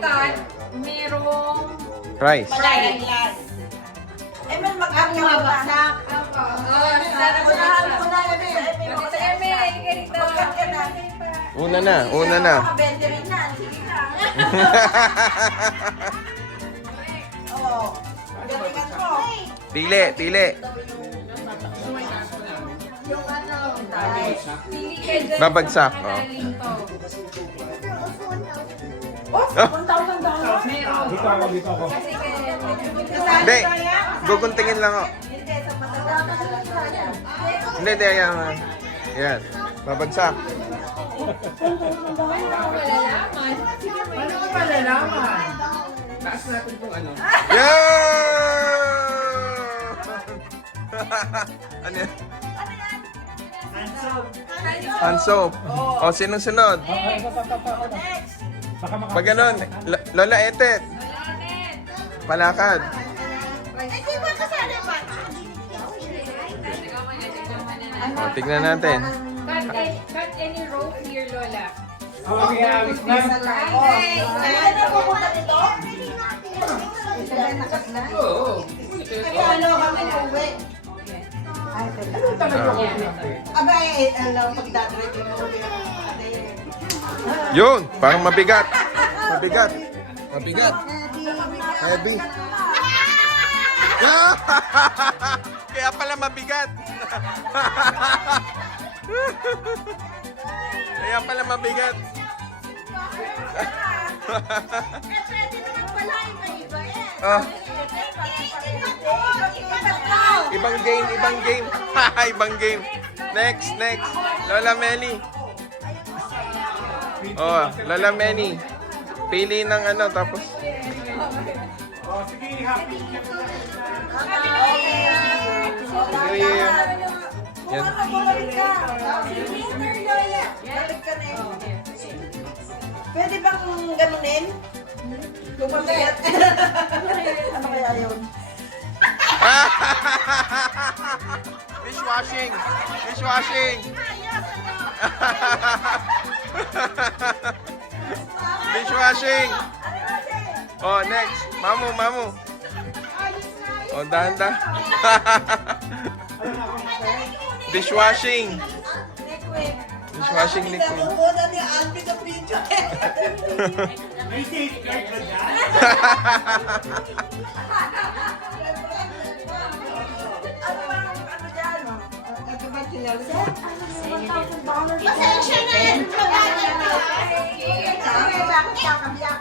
cut, merong Rice. rice. Eh, man mag-abagsak. Oh, sarap na. Sa Eme, halika rito. Una na, una na. Makabente rin na. Sige na. Oo. Galingan mo. Pili, pili. Pili ka dyan Babagsak, sa oh. madaling to. Oh, $1,000. Meron. Dito ako, dito ako. Kasi kaya Hindi, guguntingin lang ako. Hindi, sa matanda ka lang tayo. Hindi, hindi, ayan. Yan, babagsak. paano ko malalaman? Paano ko malalaman? Taas natin kung ano. Yan! Ano yan? Hand soap. O, sinong sunod? Baka Pag ganun, Lola Etet, palakad. Eh, di ba kasali ba? O, tignan natin. Cut any rope here, Lola. Ang awis na. Okay. Kaya na pupunta dito? Kaya nakas na? Oo. Kaya ano kami uwi? Ay, aba, alam, pagdadrive mo uwi. Yun, parang mabigat. Mabigat. Mabigat. Heavy. Kaya pala mabigat. Kaya pala mabigat. Pwede naman pala iba-iba eh. Ah, Iba ibang game, ibang game. Ibang game. Next, next. Lola Meli. Oh, Lola Meli. Pili ng ano, tapos... Oh, sige, happy. New Year. Yan. bumalik ka. Balik ka na eh. Pwede bang ganunin? Lumamayat. Ano kaya yun? Dishwashing. Dishwashing. Dishwashing. Oh, next. Mamu, mamu. Oh, dahan-dahan. Dishwashing. Dishwashing liquid. Nakukunan ni Alvin ng video eh. May safeguard ba dyan? Ano ba ang ano dyan? Ito ba sinali? Pasensya na yan! Bakit kakabiyak?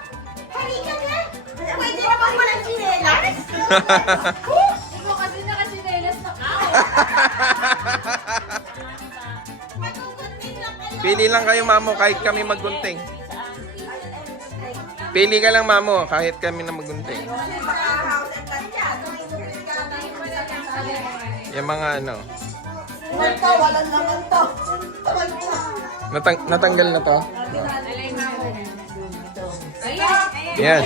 Halika na! Pwede naman walang sinelas? Ikaw kasi nakasinelas na ka. Magugunting lang kayo. Pili lang kayo, mamo, kahit kami maggunting. Pili ka lang, mamo, kahit kami na maggunting. Kasi baka house and land yan. Tumingin ka na Yung mga ano. Ito, walang naman to. Tawag mo. Natanggal na to. Alay mo. Ayan. Yan.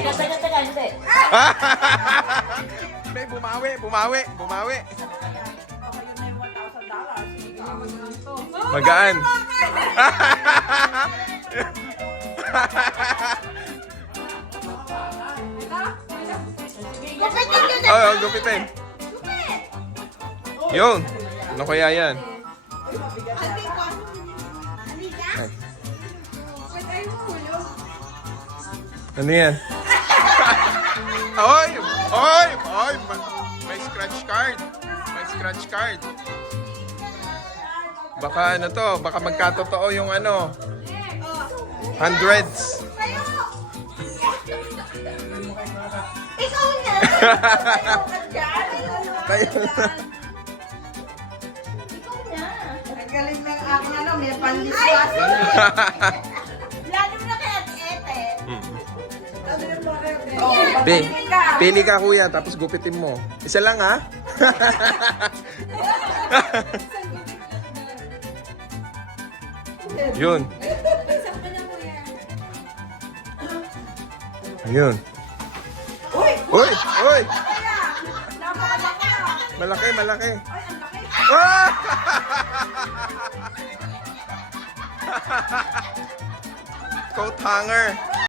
May bumawi, bumawi, bumawi. Magaan. Gupitin nyo na. Oh, gupitin. Yun. Ano kaya yan? Alvin ko. Halika. Ay, Ba't ayaw mo hulog? ano yan? Oy! Oy! Oy! May scratch card. May scratch card. Baka ano to, baka magkatotoo yung ano. Hundreds. Tayo. Ikaw na. Tayo. Ikaw na. Ang galing ng aking ano, may pandiswasi. Lalo na kay Ate. Pili ka kuya, tapos gupitin mo. Isa lang ha? Yun. Ayun. Uy! Uy! Uy! Napakalaki ah. Malaki, malaki. Ay, ang laki. Ah! Coat hanger.